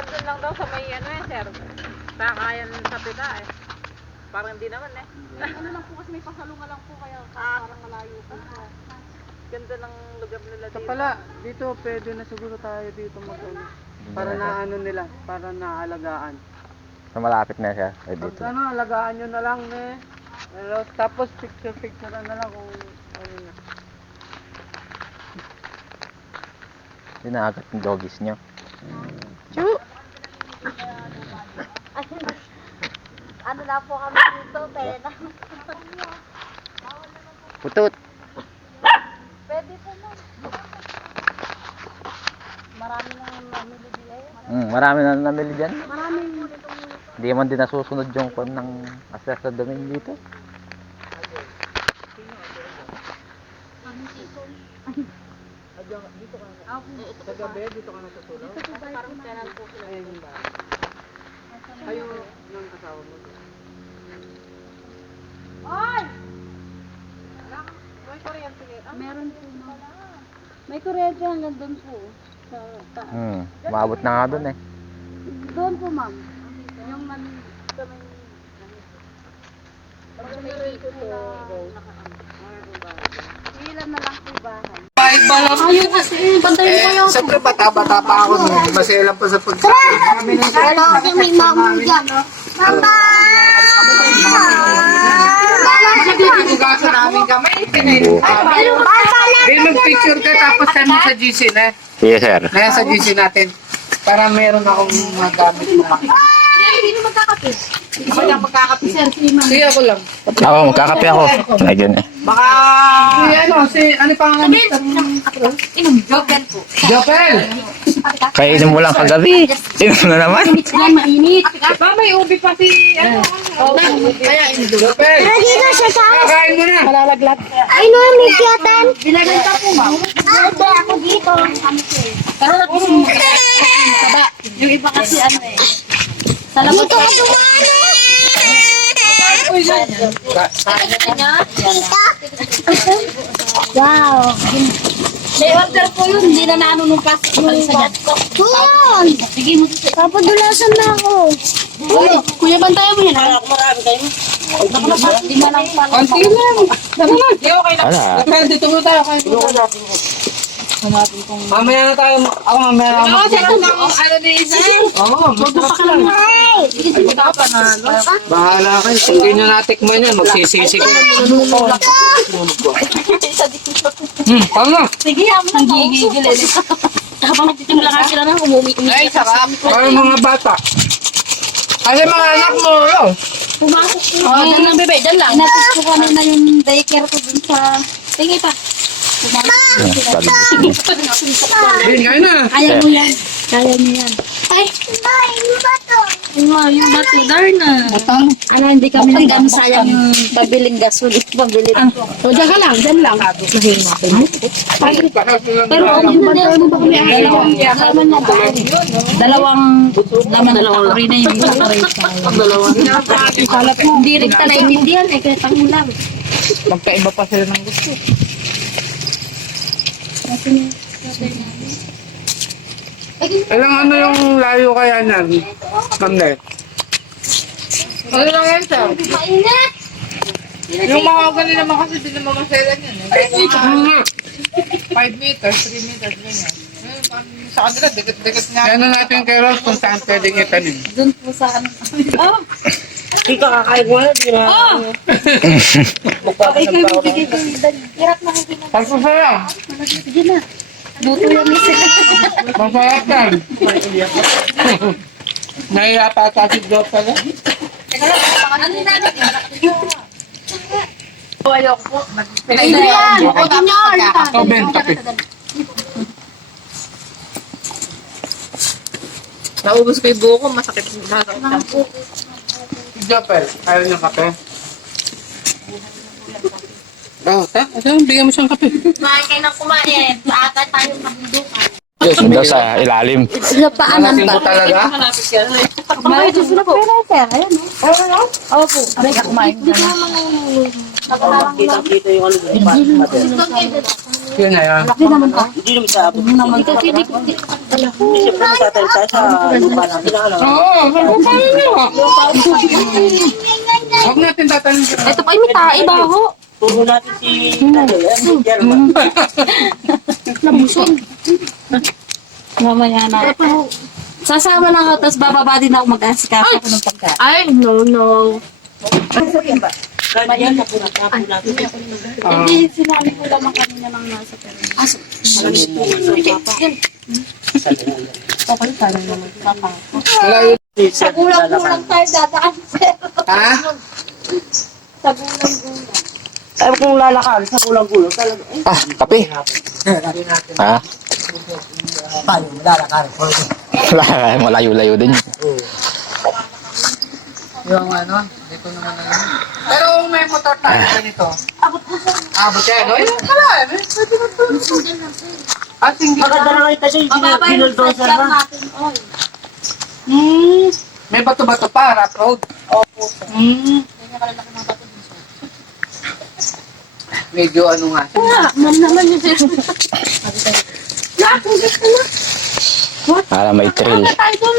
hanggang doon lang daw sa may ano eh, sir. Sakayan sa pita eh. Parang hindi naman eh. Ano lang po kasi may pasalunga lang po kaya parang malayo po. Ganda ng lugar nila Ito dito. pala, dito pwede na siguro tayo dito mag-ano. Para na ano nila, para naalagaan. So, malapit na siya. Ay, Pag dito. ano, alagaan nyo na lang eh. Pero, tapos picture na lang kung ano na. Dinagat yung doggies nyo. Ano na po kami dito, pena. Putut! Pwede po na. Marami nang namili diay. Marami na namili dyan. Maraming Hindi man din nasusunod yung kwan ng assess na domain dito. Sa gabi, dito ka natutulog? parang penal po sila. Ayun yung ba? Kayo ng asawa mo. Ay! May kuryente eh. Meron po na. May kuryente hanggang doon po. Sa taas. Maabot na nga dun eh. Doon po, ma'am. Yung sa may ilan na lang po bahay. Ayaw kasi, bantayin ko yung... Siyempre bata-bata pa ako nun. Maselan pa sa pagkain. Wala kasi may mama dyan. Mama! Pinagagasan namin kami. Mag-picture ka tapos send mo sa GC na. Yes, sir. Naya sa GC natin. Para meron akong magamit na. Hindi na magkakapit. Ako lang magkakapit. Sir, si ma'am. Sige ako lang. Ako, magkakape ako. Ayun eh. Baka... ano pangalan? Inom, Joker po. Jopel! Kainin mo lang kagabi. Inom na naman. Yan, mainit. Ba, may ubi pa si ano. Jopel! Dito siya sa Kakain mo na! malalaglag. Ay, no, may tiyatan. Bilagay ka po, ma'am. Ate, ako dito. Pero nagpusin mo. Taba. Yung iba kasi ano eh. Salamat ka dumano. Wow. May order po yun. Hindi na naano nung plastic. Yun. Sige mo. Papadulasan na ako. Kuya, bantayan mo yan. Marami kayo. Lima lang pala. Konti lang! Tara na! Wala. Jopel, dito mo tayo. Mamaya na tayo. Ako mamaya na. Ano ni isa? Oo, masarap lang. Bahala kayo. Kung hindi nyo natikman yan, magsisisi kayo. Tama. Sige, amo na. Nagigigil eh. Habang nagtitimula nga sila na, umumi-umi. Ay, sarap. Ay, mga bata. Kasi mga anak mo, yun. Pumasok po. Dyan lang, bebe. Dyan lang. Inatis ko kanina yung daycare ko dun sa... Tingi pa. Hindi, ngayon na. Kaya mo yan. Kaya mo yan. Ay! Yung bato! Yung bato, Darna. Ano, hindi kami nang sayang yung pabiling gasolin. Pabiling. O, dyan ka lang. Dyan lang. Pero ano yun na mo ba kami laman na ba? Dalawang laman na rin na yung hindi rin ka naiintindihan eh. Kaya tango lang. Magkaiba pa sila ng gusto. Alam ano yung layo kaya niyan? Mande. Ano lang yan, sir? Mainit! Yung mga ganun naman kasi din naman maselan yan. 5 meters, 3 meters, ganyan. Sa kanila, dikit-dikit nga. Ano natin kay Ross kung saan pwedeng itanim? Doon po sa ano. Oh! Ika kakain mo na, di ba? Oh! Okay, kayo bibigay ko. Hirap na kung pinag- Pagpasaya. Sige na. Luto yan ni sila. Masaya ka. Nahihata ka si Joe pala. Ano na? Ayoko po. Ano yan? O, dinyor! Ikaw, Ben, kape. Naubos ko yung buko, masakit. Si Jopel, ayaw niyang kape. Oh, bigyan mo siyang kape. Kumain kayo ng kumain. Ata tayo mabundukan. Doon daw sa ilalim. Sa paanan Malaking mo talaga? Malapit yan. Kumain doon sila po. Pero sir, ayan o. Oo po. Aray ka kumain. Kita yung ano doon. Yun na yun. Hindi naman pa. Hindi naman sa abot. Hindi naman pa. Siyempre nagtatayo tayo sa lupa lang. Kailangan lang. Oo, paano nyo? Huwag natin tatanong. Ito pa yung tae baho. Turo natin si German. Nabusog. Mamaya na. Sasama na ako, tapos bababa din ako mag-asikaso ako ng pagkain. Ay, no. Ganyan na po natin. Hindi, sinali ko lamang kanina ng nasa pero. Okay, tayo naman. Malayo. Sa gulang-gulang tayo dadaan, sir. Ha? Sa gulang-gulang. Ay, kung lalakad sa kulang-kulang talaga. Ah, kape. Ha? Paano, lalakad. Malayo-layo din. Yung ano, dito naman na yun. Pero kung may motor tayo ganito. Abot yan, no? Ayun pala, eh. Pwede na to. Ah, single Maganda na. na kayo tayo yung Mababa yung binuldoser step na. natin, oy. May bato-bato pa, rough road. Opo, sir. Kanya malalaki mga bato dun, sir. Medyo ano nga. Ma'am naman yun, sir. Para may thrill. Tayo doon,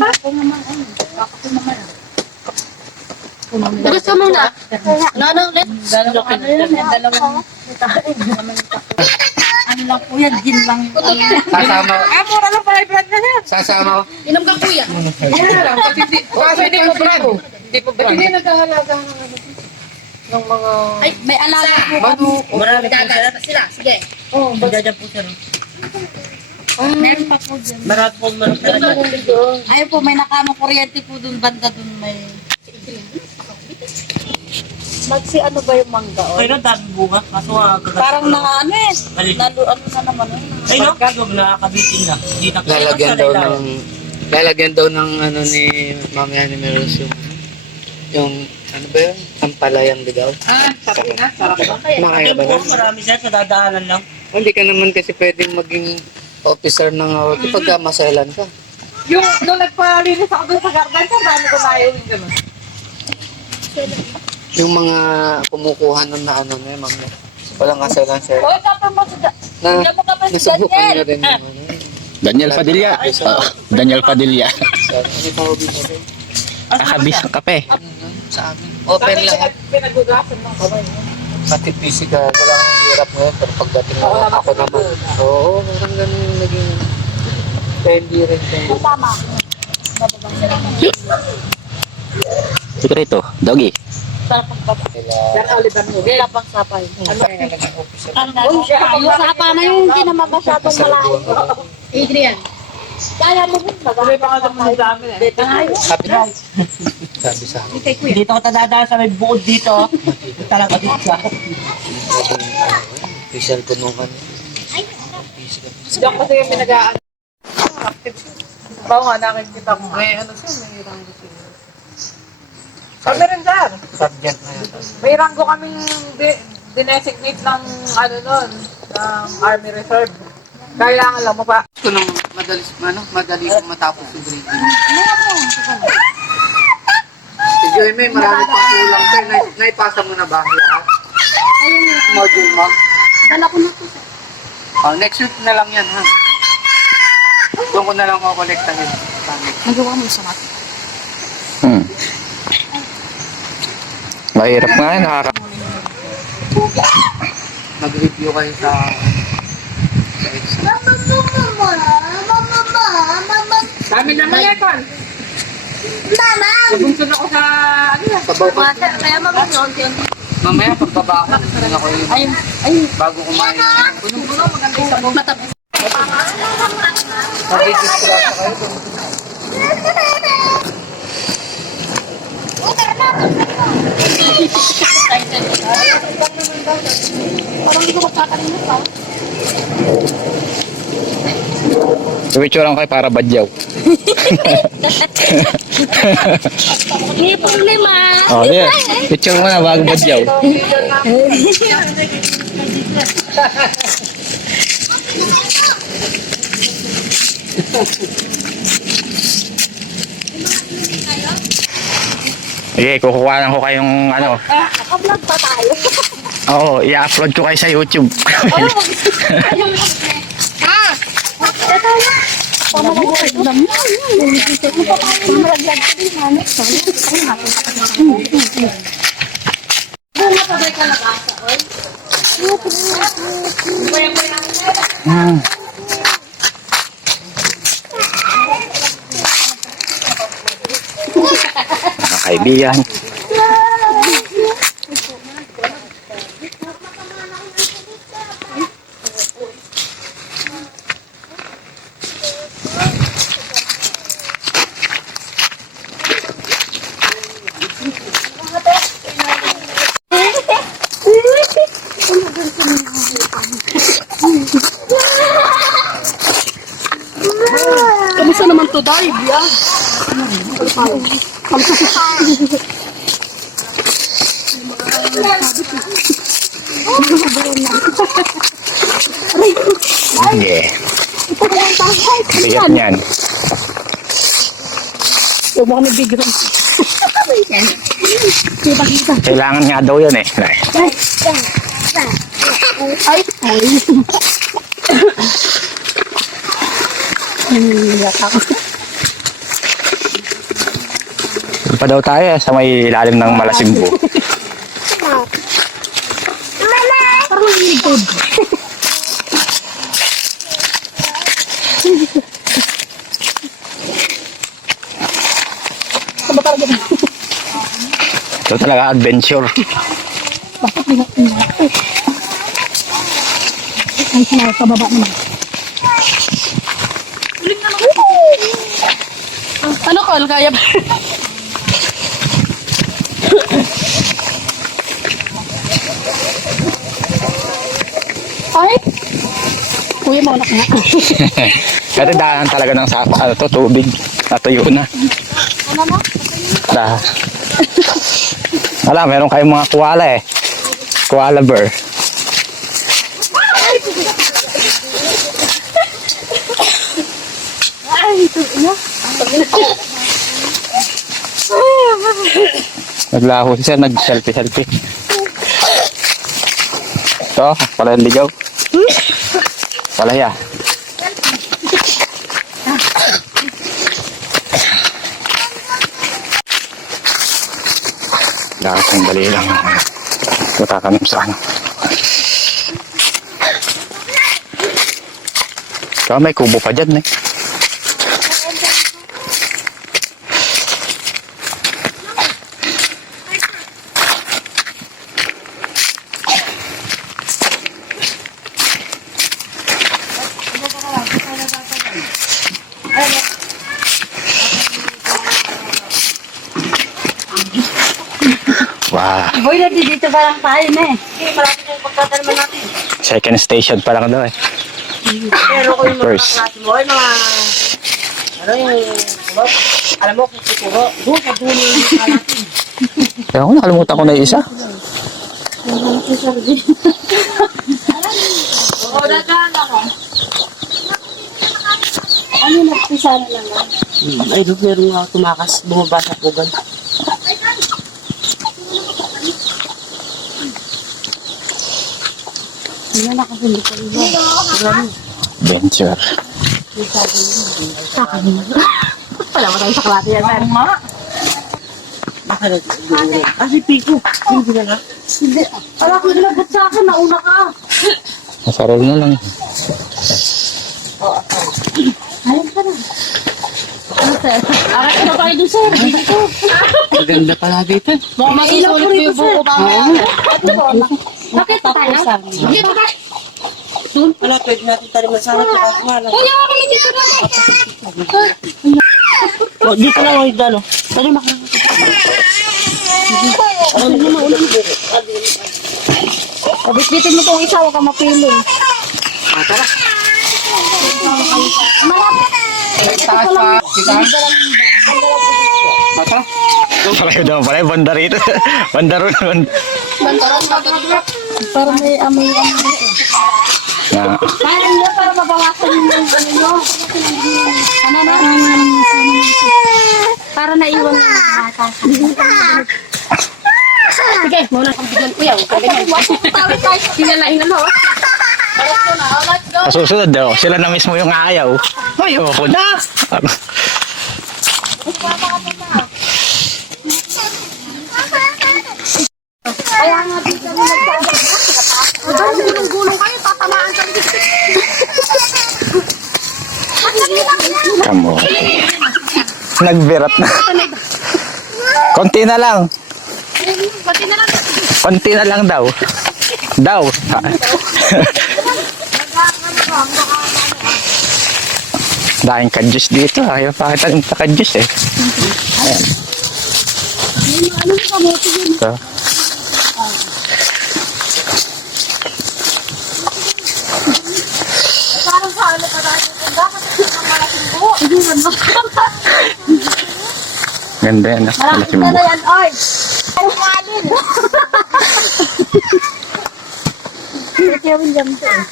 ako naman, ano. Ako naman. Bilis ka muna. Ano ulit? Ano yun? Dalawang. Ano lang po yan? Gin lang. Sasama. Mura lang pala yung brand na yan. Sasama ko. Inom ka kuya. Ayun lang, kasi hindi po brand. Hindi po brand. Hindi naghahalaga ng mga... Ay, may alaga po. Manu. Marami po sir. Sila, sige. Oh, Magdadyan po sir. Meron pa po dyan. Marami po talaga. Ayun po, may nakano kuryente po dun, banda dun may... Magsi ano ba yung mangga? Oh? Pero dami bunga. Kaso nga, Parang na ano eh. Maliit. Ano na naman eh. Ay no, gagawin nakakabitin na. Hindi na Lalagyan daw ng ano ni Mami ni Meros yung ano ba yun? Ampalayang ligaw. Ah, sarap na. Sarap na. Makaya ba Ayun po, nun? marami sir sa dadaanan lang. Hindi ka naman kasi pwedeng maging officer ng pagka maselan ka. Yung nung nagpalinis ako doon sa garden, kung dami ko naiuwing gano'n. Yung mga kumukuha nun na ano na yun, ma'am. Walang kaselan sir. Oy, kapag mo sa Na, Hindi mo kapag si nasubukan Daniel. nyo rin yung ano. Daniel Padilla. Daniel Padilla. Hindi pa hobi ko rin. Kakabis ng kape. Sa amin. Open lang. Pinagugasan ng kamay. Pati physical, walang hirap ngayon. Pero pagdating ako naman. Oo, parang ganun yung naging trendy rin. Tama. Sikreto, doggy. Yan ang ulitan mo. Wala pang sapay. Ano kaya naging officer? Yung sapa na yung hindi naman masyadong malayo. Adrian. Kaya mo rin ba? Tuloy pa nga sa mga dami eh. Sabi na. Sabi sa akin. Dito ko tadadaan sa may buod dito. Talaga dito siya. Official ko nung ano. Diyan kasi yung pinagaan. Bawa nga nakikita ko. May ano siya, may ranggo siya. Kami rin dyan. Subject na yun. May ranggo kaming dinesignate ng ano nun, ng Army Reserve. Kailangan lang mo pa. Ito nung madali kong matapos yung breathing. Si Joy May, marami pang kulang ka. Naipasa mo na ba lahat? Module mo? Dala ko na po. Oh, next week na lang yan, ha? Doon ko na lang kukolektahin. Nagawa mo sa natin. Mahirap nga yun, Mag-review kayo sa exam. Dami naman yan, Kon. Nabungsun ako sa ano yan. Sabaw ko. Kaya mag-unti. Mamaya, pagbaba ko, nagpapin ako yun. Ay, Bago kumain ng Punong-puno, maganda yung sabong. matabi. mag-distrata kayo. Parang hindi ko magkakalimut pa. Picture lang kayo para badyaw. May problema. Oh, yeah. Picture mo na bago badyaw. Sige, kukuha lang ko kayong ano. Naka-vlog pa tayo. Oo, i-upload ko kayo sa YouTube. Ito na. Pamalagot. Alam mo. Pamalagot. Bumabay ka na ba sa oil? Mga kaibigan. Kamusta naman to, dive, ya? Sige. Bigat niyan. Huwag mo kami bigyan. Kita-kita. Kailangan nga daw yun eh. Ay, ay. Iyak ako. Doon pa daw tayo sa may ilalim ng Malasimbo. Parang nilipod. Saba talaga na. Ito talaga adventure. Bakit inak-inak? Ay, sinawag sa baba naman. Ano, Col? Kaya ba? Ay! Kuya, mo anak nga. Kasi daanan talaga ng ano to, tubig. Natuyo na. Ano na? Wala, meron kayong mga koala eh. Koala bear. Ay, ito na. Naglaho siya, nag-selfie-selfie. Ito, pala yung ligaw. Palaya. Dapat ang dali lang. Matatanim sa ano. Ito, may kubo pa dyan eh. Wow. Boy, dito pa lang tayo na eh. Okay, malapit yung pagtatanaman natin. Second station pa lang daw eh. Pero kung yung mga First. klase mo, mga... Ano yung... Alam mo kung siguro, doon sa dulo yung natin. Kaya ako nakalimutan ko na yung isa. Oo, dagaan ako. Ano yung nagpisa na lang lang? Ay, doon meron nga tumakas, bumaba sa pugan. Hindi na kasi hindi ko rin. Venture. Wala mo tayo sa klase yan, sir. Baka nag-uuro. Ah, si Pico. Hindi na nga. Hindi. Wala ko nilabot sa akin, nauna ka. Masarol na lang. Ayun ka na. Ano, sir? Arat na tayo dun, sir. Dito. Maganda pala dito. Baka masusulit ko yung buko mamaya. Ito po. Bakit tayo? Dito ka. Wala, pwede natin taliman sana ito. Kaso nga lang. Kuya, kami dito na. Oh, dito na lang yung dalo. Pwede makarang. Ano na maulan buko? Abit-bitin mo itong isa, huwag ka mapili. Tara. Taas pa. Kita. Mata. Palayo daw pala, banda rito. Banda ron. Para may amoy Na, Parang yun, para mabawasan yung ano nyo. Ano na? Para naiwan yung lahat. Sige, muna kang bigyan. Kuya, huwag kang ganyan. Hingal na, ho. Sa susunod daw, sila na mismo yung ayaw. Ayoko na. Kaya nga dito kami nagdadaan. Gulong-gulong kayo, tatamaan kami. Kamo. Nagbirat na. Konti na lang. Pati na lang. Konti na lang daw. Daw. Dahil ka-juice dito. Ayaw pakita yung ka-juice eh. Ayan. Ano yung kamote yun? Ito. Parang sa ano pa tayo kung bakit ang malaking buho. Ganda yan. Malaking Malaking buhok. na yan, oy. Ay, malin. Kaya yung ganito eh.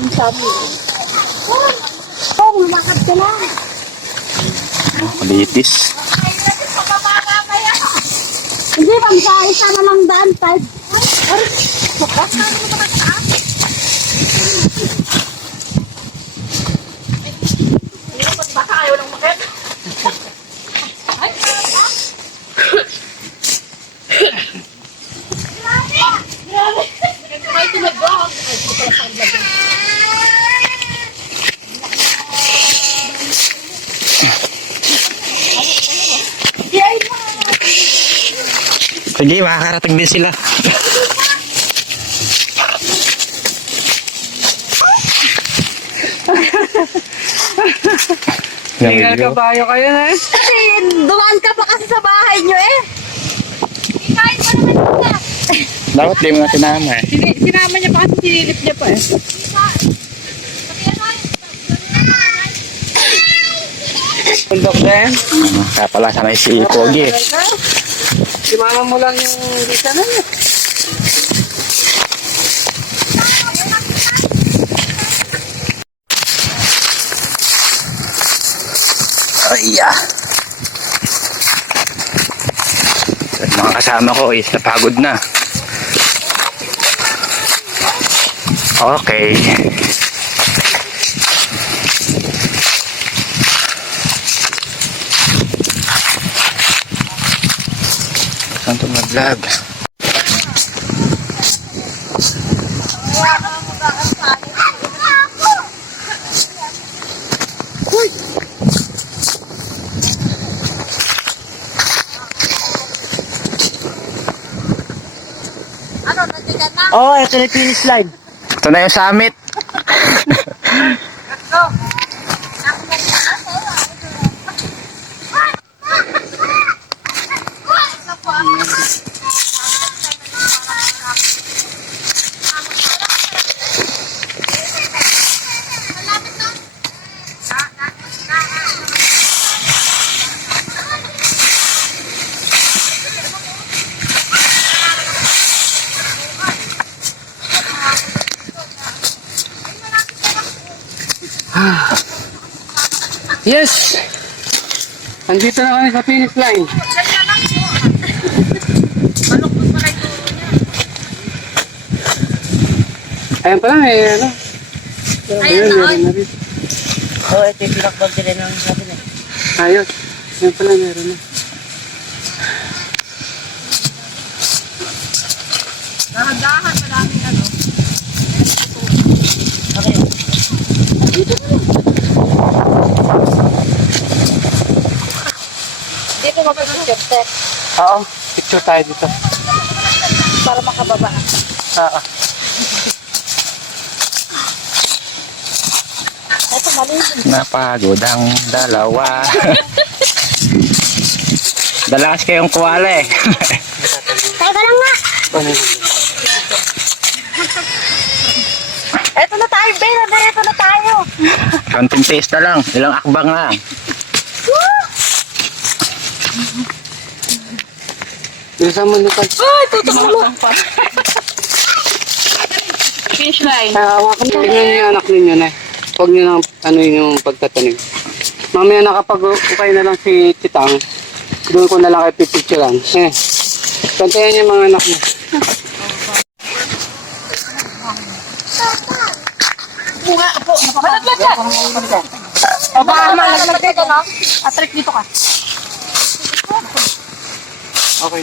Yung sabi eh. Oh, lumakad ka lang. Kulitis. Hindi, bang sa isa na lang daan. Tayo. Baka ayaw lang makit. Sige, makakarating din sila. Hingal kabayo kayo na eh. Kasi dumaan ka pa kasi sa bahay nyo eh. Kain pa naman ka. Dapat di mo na sinama eh. Sinama niya pa kasi sinilip niya pa eh. Bundok din. Kaya pala sanay si Pogi eh. Si mama mo lang yung isa na eh. Ay, At mga kasama ko is napagod na. Okay. Saan ito mag-vlog? Oo, ito na yung finish line. Ito na yung summit. Yes! Andito na kami sa finish line. Ayan pala, may ano. Ayun na rin. Oo, ito yung pinakbag din ng sabi na. Ayos. Ayan pala, meron na. Dahan-dahan, maraming ano. Dito mag-picture, Tek. Oo, picture tayo dito. Para makababa. Oo. Ito, mali. Napagod ang dalawa. Dalakas kayong kuwala eh. Teka lang nga. Eto na tayo, Ben. Direto na tayo. Konting taste na lang. Ilang akbang lang. Bilisan mo nito. Ay, tutok na mo. Finish line. Hawakan mo. Tingnan niyo yung anak ninyo na. Huwag niyo nang ano yung pagtatanim. Mamaya nakapag-ukay na lang si Titang. Doon ko na lang kayo pipicturean. Kantayan niyo yung mga anak mo. Malaglag ka. O baka malaglag ka, no? Atrik dito ka. Okay.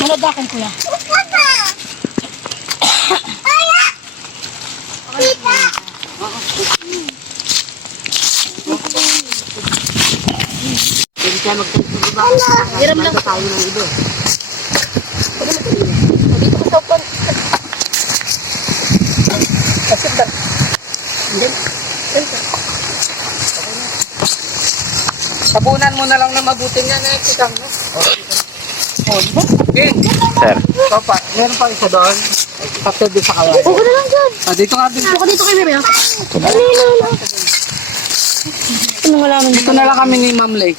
Maladakan kuya. Hiram lang. Tabunan mo na lang na mabuti niya na kitang. Bin, Sir. ikaw pa. Meron pa isa doon. Tapos doon sa kawan. Huwag na lang dyan. Dito nga din. Ako dito kay Bebe. Ano malaman Dito na lang kami ni Ma'am Lay.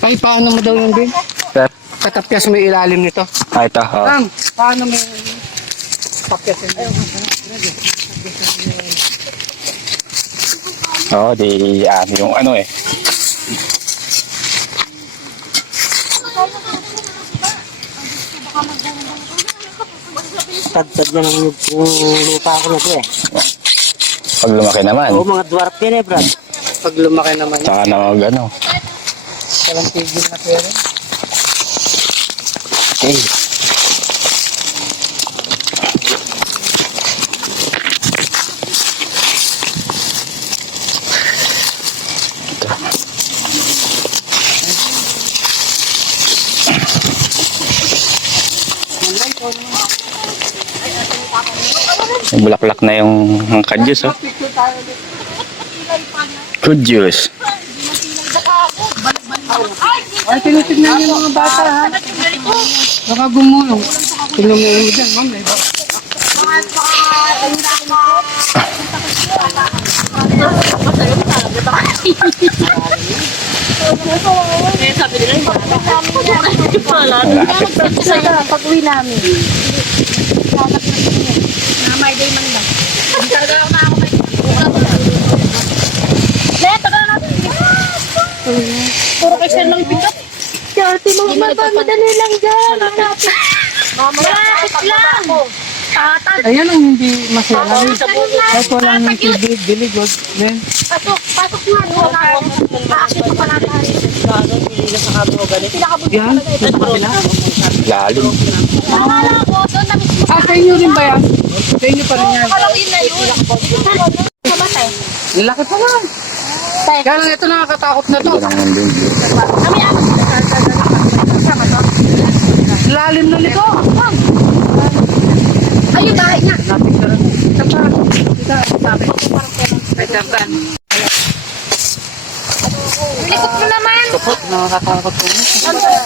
Ay, paano mo daw yung Bin? Sir. Katapyas mo yung ilalim nito. Ito. Oh. Ma'am, paano mo yung tapyasin mo? Oo, di yung ano eh. Tagtag na lang yung lupa ko na ito eh. Pag lumaki naman. Oo, mga dwarf yan eh, Brad. Pag lumaki naman, Saka na mag ano. walang tigil na pera. Okay. Yung bulaklak na yung kadyus, oh. Kadyus. Ay, tinitignan niyo mga bata, ha? Baka gumulong. Tingnan mo yung dyan, Ma'am Lay. Pag-uwi namin. May day man lang. Let, tagal natin. Puro kasi lang pick-up. Ate, madali lang dyan. Malapit lang. Tatag. Ayan ang hindi masaya. Kahit wala ng tubig, diligod. Then, Pasok nga. Aakit pa pala tayo. yan, sa kabila. Lalim. Nakala ko, doon na mismo. Sa inyo rin ba yan? Sa inyo pa rin yan. Kalawin na yun. Kamatay. Lalaki pa lang. Kaya lang ito nakakatakot na to. Ito lang yung din. Kami ako. Lalim na nito. Ayun, dahil nga. Lapit na rin. Ay, tapan. Likot mo naman. Kapot, nakakatakot po.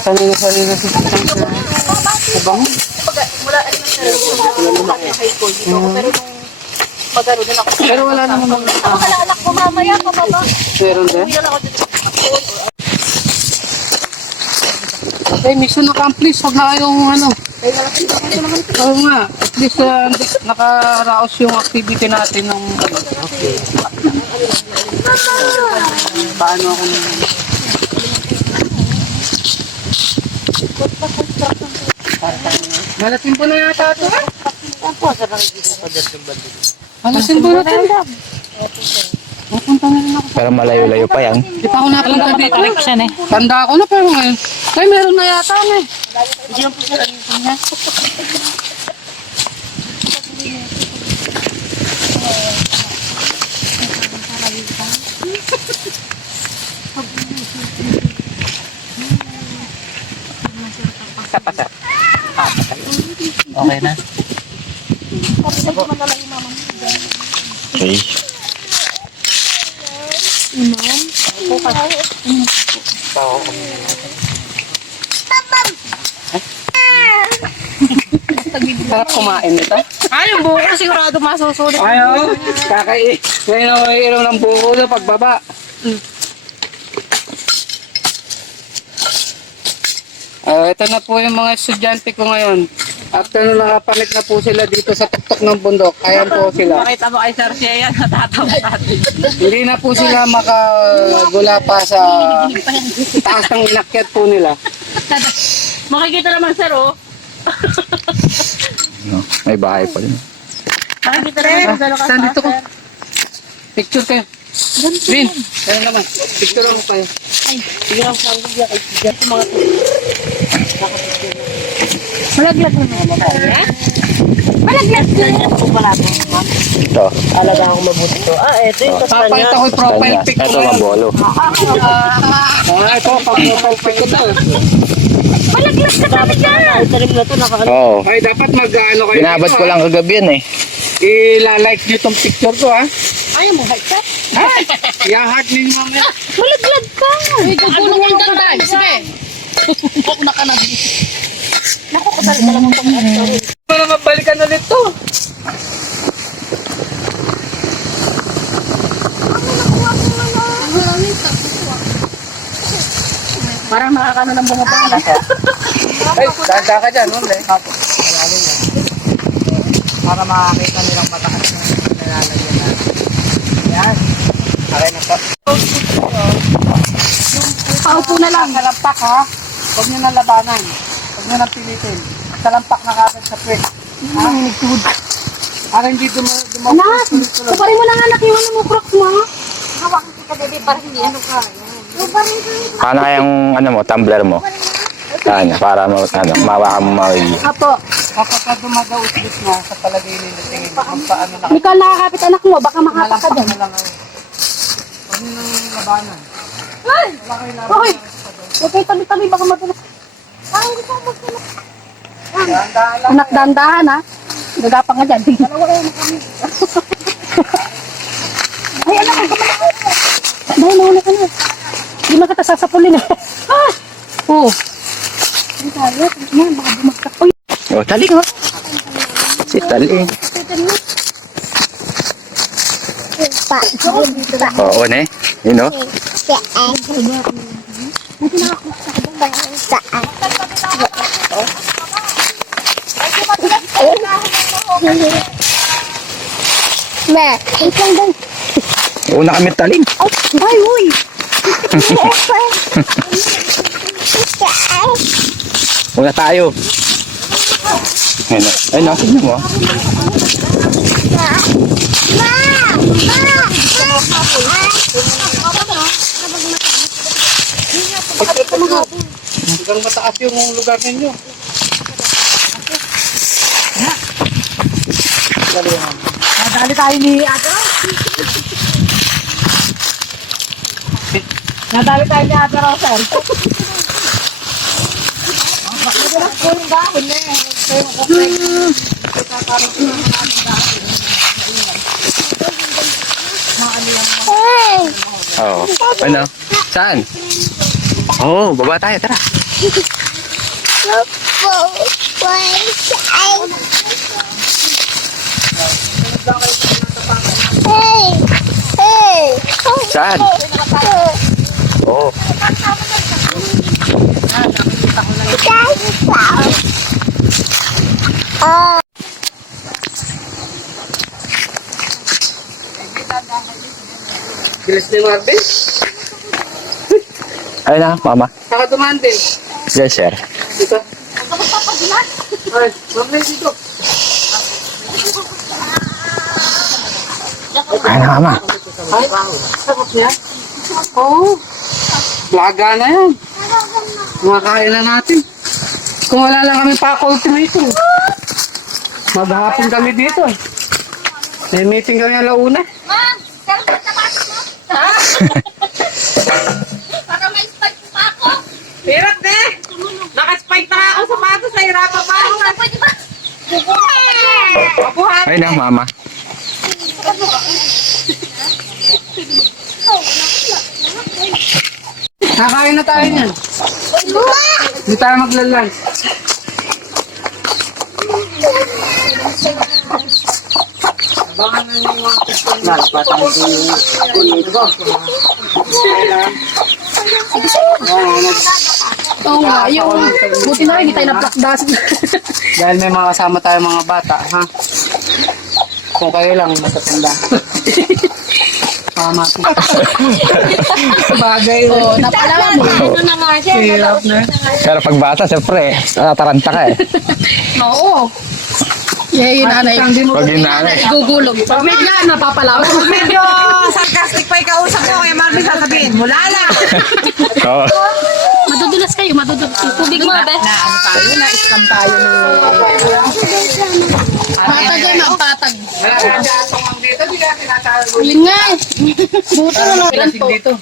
Sanina si Sitang sa bango. Pero wala naman mga Anak ko mamaya, pababa. meron din. Okay, mission accomplished. Huwag na kayong ano. Oo nga. At least nakaraos yung activity natin ng paano ako Malasin po na yata ito eh. Malasin po na ito. Pupunta na rin ako. Pero malayo-layo pa yan. Di pa ako napunta dito. Tanda ako na pero ngayon. Ay, meron na yata eh. Okay na. Okay. Sarap kumain nito. Ay, yung buko sigurado masusunod. Ayaw. Ngayon ako iinom ng buko sa pagbaba. Ito na po yung mga estudyante ko ngayon. After na nakapanik na po sila dito sa tuktok ng bundok, ayan po sila. Makita mo kay Sir Shea, natatawa natin. Hindi na po sila makagula pa sa taas ng inakyat po nila. Makikita naman, Sir, oh. No, may bahay pa rin. Makikita naman, Sir, Saan dito ko? Picture kayo. Vin, kayo naman. Picture ako kayo. Malaglag mo na. Malaglag po pala ito. Ito. Alaga akong mabuti to. Ito yung kasama niya. Papakita ko yung profile pic ko. Ito mabolo. Ito, pag-profile pic ko to. Malaglag ka kami dyan. Tarim na to, nakaano. Oo. Ay, dapat mag-ano kayo Binabad ko lang kagabi yan eh. I-like nyo itong picture ko, ha? Ayaw mo, heart ka? Ay! I-heart ninyo mamaya. Malaglag ka. Uy, gagulong ang ganda. Sige. Huwag na ka na. Naku, kasali ka lang ang pag-heart. Para mabalikan ulit to. Parang nakakano ng bumabala. Ay, dada ka dyan, wala eh. Para makakita nilang mataas na nilalagyan natin. Yan. Okay na po. Paupo na lang. Salampak, ha? Huwag nyo nang labanan. Huwag nyo nang pilitin. Salampak na kagad sa puwet. Ha? Para hindi Anak, kuparin mo lang anak yung ano mo, crocs mo. Hawakan kita, baby, para hindi ano ka. Paano kayang ano mo, tumbler mo? Ano, para mo, ano, mawakan mo mawili. Apo, kapag dumadauslit na sa palagay nila, tingin mo kung paano na. hindi ka nakakapit anak mo, baka makapa ka dyan. Na lang ngayon. Huwag nyo nang labanan. Hoy! Huwag kayo tabi-tabi, baka matulog. Parang gusto ko magtulog. Dahan-dahan lang. Anak, dahan-dahan ha. Gagapang ka dyan. Ay, anak, huwag ka malakot. Dahil nauna ka na. Hindi mo kita sasapulin eh. Ah! Oo. Ang tayo, yan, baka bumagsak. Uy, Oh, taling oh. Si taling. Oo, ne. Yun oh. wait lang daw. Una kami taling. Ay, uy! Una tayo. Ayun oh. Ayun oh. Tignan mo. Hanggang mataas yung lugar ninyo. Nadali tayo ni Ate. Nadali tayo ni Ate Roser. Oo. Ano? Saan? Oo, baba tayo. Tara. Saan? Oo. Bilis ni Marvin. Ayun na, mama. Saka dumaan din. Yes, sir. Dito. Ay, mamaya dito. Ayun na, mama. Ay, sarap niya. Oo. Laga na yan. Makakain na natin. Kung wala lang kami pa-cultivator. Maghapon kami dito. May meeting kami alauna. Ma'am, sarap na sapatos mo. Ha? Para may spike pa ako. Hirap, ne? Nakaspike na ako sa sapatos, nahirapan pa ako. Pwede ba? Mabuhat. Ayun na, mama. Kakain na tayo niyan. Hindi tayo maglalunch. Abangan na yung mga customer. Oo nga, yung buti na hindi tayo na-plakdas. Dahil may mga kasama tayo mga bata, ha? Kung kayo lang, matatanda. Tama. Bagay. Oo, napalaman mo. Ano na nga siya? Hirap na. Pero pag bata, siyempre, natataranta ka eh. Oo. Yeah, yun nanay. Pag yung nanay. Gugulog. Pag may napapalaman. Medyo sarcastic pa yung kausap ko. Kaya Marvin sasabihin, mula na. Oo. Madudulas kayo, madudulas. Tubig mo, be. Na ano tayo, na-scam tayo. Patag yan, ang patag. Wala ka dyan tumang dito, di ka tinatawag. Yun nga eh. Buto na lang. Lasing dito.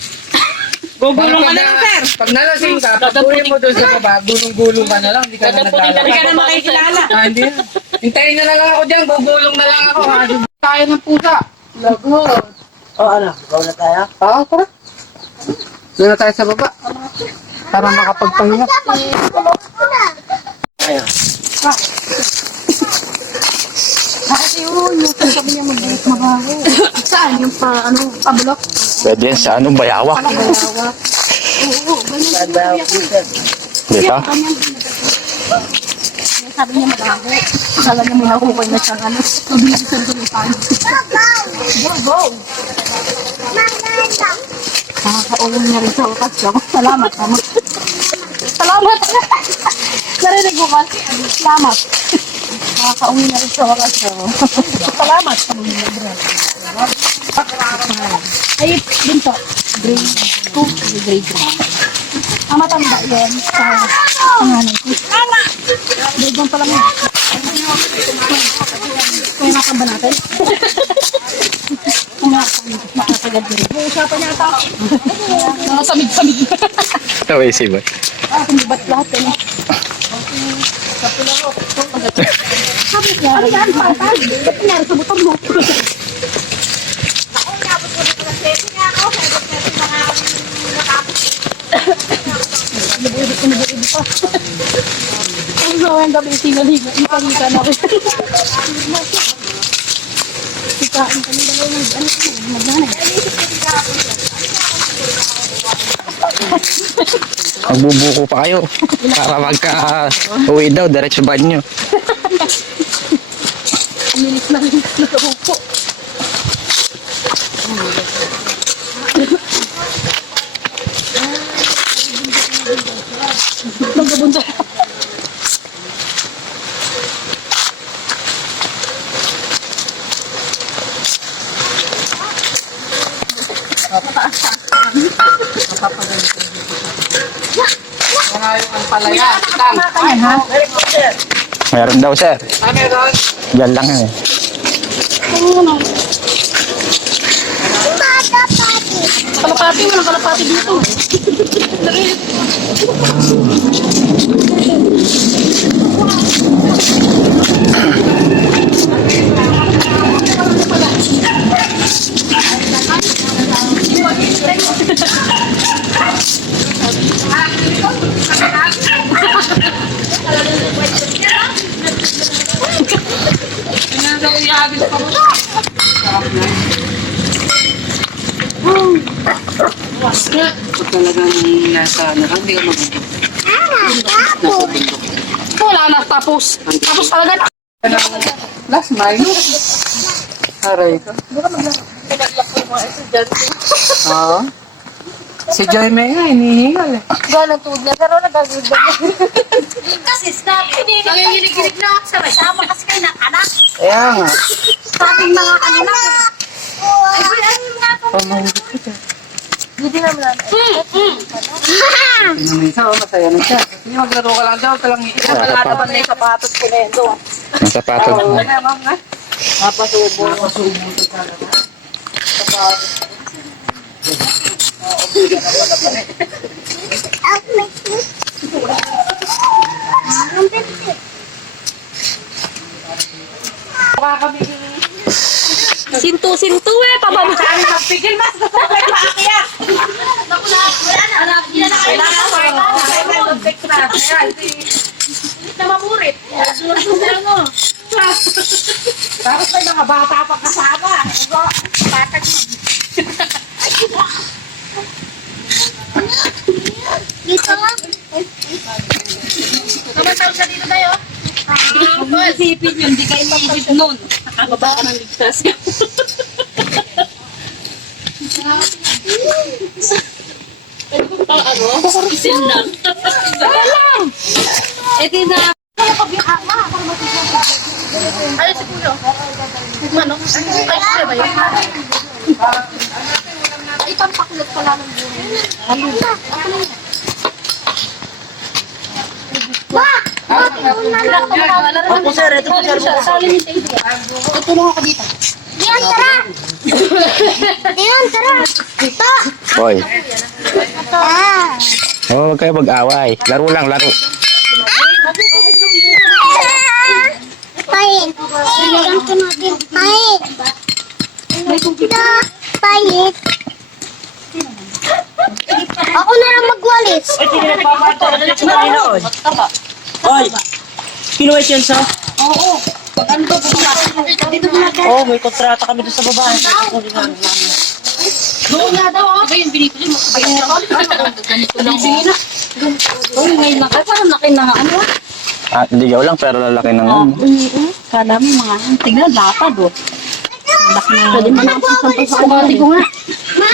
Gugulong ka na lang, sir. Pag nalasing ka, pagbuhin mo doon sa baba, gulong-gulong ka na lang, hindi ka na Hindi naglalakad. ka na makikilala. Ah, hindi na. Hintayin na lang ako dyan, gugulong na lang ako. Ha? Tayo ng pusa. Lagot. Ano? Ikaw na tayo? Oo, tara. Doon na tayo sa baba. Para makapagpahinga. Saan? Yung pa, ano, pabulok? Pwede yan sa anong bayawak. Dito? Sabi niya mag-aho. Akala niya may hahukay na siyang ano. Mabilisan ko yung paano. Go, go! Nakaka-uwi niya rin sa wakas. Salamat, mama. Salamat! Narinig mo ba? Salamat. Nakaka-uwi niya rin sa wakas. Salamat. Ay, din to. Grade 2, grade 3. Ang matanda yun sa panganay ko. Grade 1 pa lang yun. Kaya nakamba natin. Makakagad din. Usapan niya ata. Mga samid-samid. Taway si Boy. Kumibat lahat eh. Sabi niya, ano yan? Patag. Ba't nangyari sa butang mo? Ang gawin gabi, sinaligo. Ipalika na ako. Sikain kami dalawa ng ano, maglanay. Magbubuko pa kayo. Para magka-uwi daw, diretso banyo. Linis na upo. Magabunta. Ang palaya. Tang. Meron daw, sir. Ah, meron. Diyan lang yan eh. Kalapati, walang kalapati dito. Pag talagang nasa ano, hindi ka magugup. Nasa bundok. Wala na, tapos. Tapos talaga. Last mile. Aray ko. Oo. Si Joy May nga, hinihingal eh. Gano'ng tuwag na, pero nagagod na. Kasi snap, nanginginig-ginig na ako sa sama kasi kayo ng anak. Kaya nga. Sa ating mga anak. Ay, ano yung mga Pamahigit ko siya. Hindi naman lang. Minsan, masaya na siya. Hindi maglaro ka lang daw, talang iiwan. Wala naman na yung sapatos ko na yun doon. Ang sapatos mo. Ano na, ma'am, nga? Napasubo. Napasubo to talaga. Sintu-sintu eh, pababa. Pigil mas, kapag maakyat. Wala na kayo na mamurit. Tapos may mga bata pa kasama. Patag mo. isipin yun, di kayo maisip nun. Nakababa ka ng ligtas. Isin lang. Eh, di na. Ay, si Puyo. Ano? Ay, siya ba yun? Ay, pampakulot pala ng buhay. Ano? Ako na yun. Opo sir, ito po sir. Tutulong ako dito. Diyan, tara! Diyan, tara! Ito! Hoy. Ah! Oh, huwag kayo mag-away. Laro lang, laro. Pahit! Sinigang ko natin. Pahit! Pahit! Ako na lang magwalis. Ay, sige na papato. Hoy, kinuha yan sa? Oo. Ano ba dito natin? Oo, may kontrata kami doon sa babae. Doon nga daw. Ba yung binibili mo? Ganito lang. Sige na. Uy, ngayon na ka. Parang laki na ano. Ah, ligaw lang pero lalaki ng ano. Kala mo mga. Tignan, lapad oh. Pwede mo na ako sa kumati ko nga. Ma!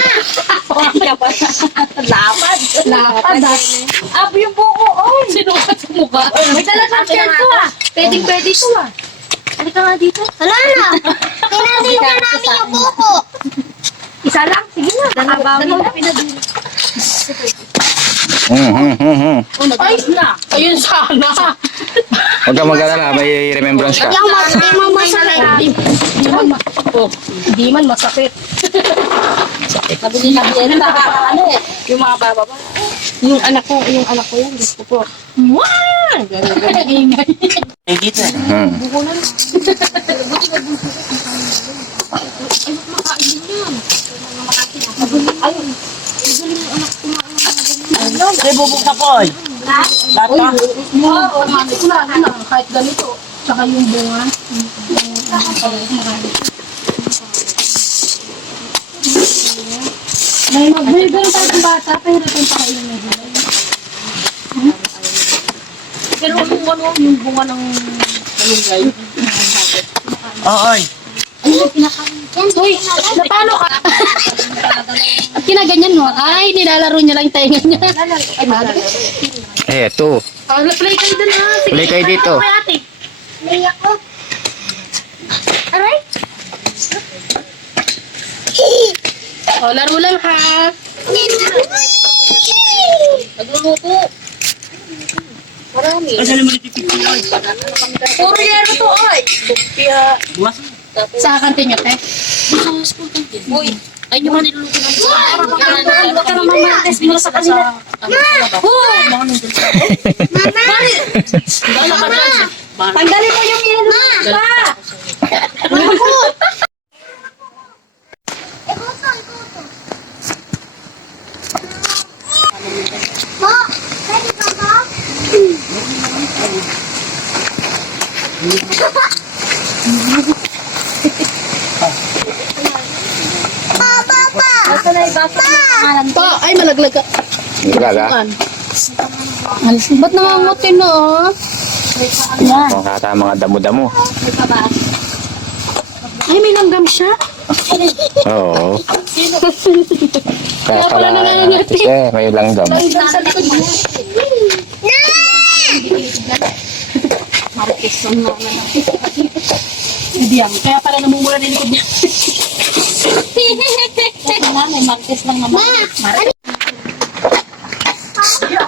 Lapad. Lapad. Abo yung buko. Oy! Sinukat sa mukha. May talagang to ah. Pwede to ah. Halika nga dito. Hala na. Pinadin ka namin yung buko. Isa lang? Sige na. Dalawa pinadin. Ay na. Ayun sana. Huwag kang mag-alala, may remembrance ka. Hindi man masakit. Hindi man masakit. Mabili na yan. Ano eh. Yung mga bababa. Yung anak ko yan. Gusto ko. Wow! Ingay. Eh, dito. Ay, bubuk na po, oy. Lata. Kahit ganito. Tsaka yung bunga. May ganun tayo ng bata. Pero ito pa kayo na gulay. Pero yung bunga ng malunggay. Oo, oy. Uy, napano ka? Kinaganyan mo? Ay, nilalaro niya lang yung tainga niya. Ay, madali. Eh, ito. Play kayo dun ha. Sige, Play kayo dito. Play ate. Play ako. Aray. Laro lang ha. Nagluluto. Marami. Ay, saan mo nitipipin, oy? Puro yero to, oy. Kaya, Buwas. sa kantin niyo, te? Sa school kantin. Uy, ay yung mga niluluto ng Huwag ka naman marites, binula sa kanila. Mama! Tanggalin mo yung yelo. Ma! Ma! Pwede ka ba? Pa! Ay, malaglag ka. Gaga. Alis, ba't nangangutin na, oh? Yan. Kung kata mga damo-damo. Ay, may langgam siya. Oo. Kaya Kaya pala pala, nangangiti. may langgam. Langgam sa likod mo. Marikis ang naman. Bibiyang. Kaya pala namumula na likod niya. May marikis lang naman.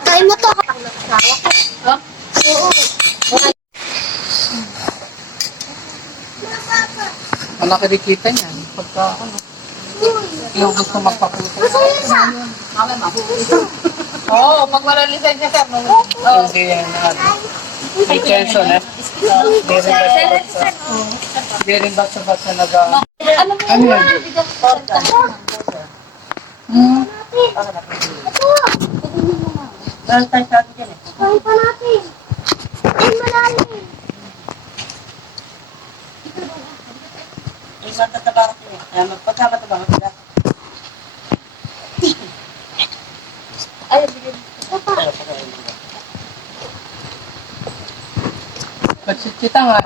Kaya mo to. Oo. Ang nakikita niya, pagka yung gusto magpaputo. Oo, pag wala lisensya sir. Hindi yan natin. Licenso na. Hindi rin basta-basta nag- Ano yan? Meron tayo sa atin dyan eh. Kaya pa natin. Ay, malalim. Ay, matataba ko yun. Kaya magpagkamataba ko sila. Patsitsita nga.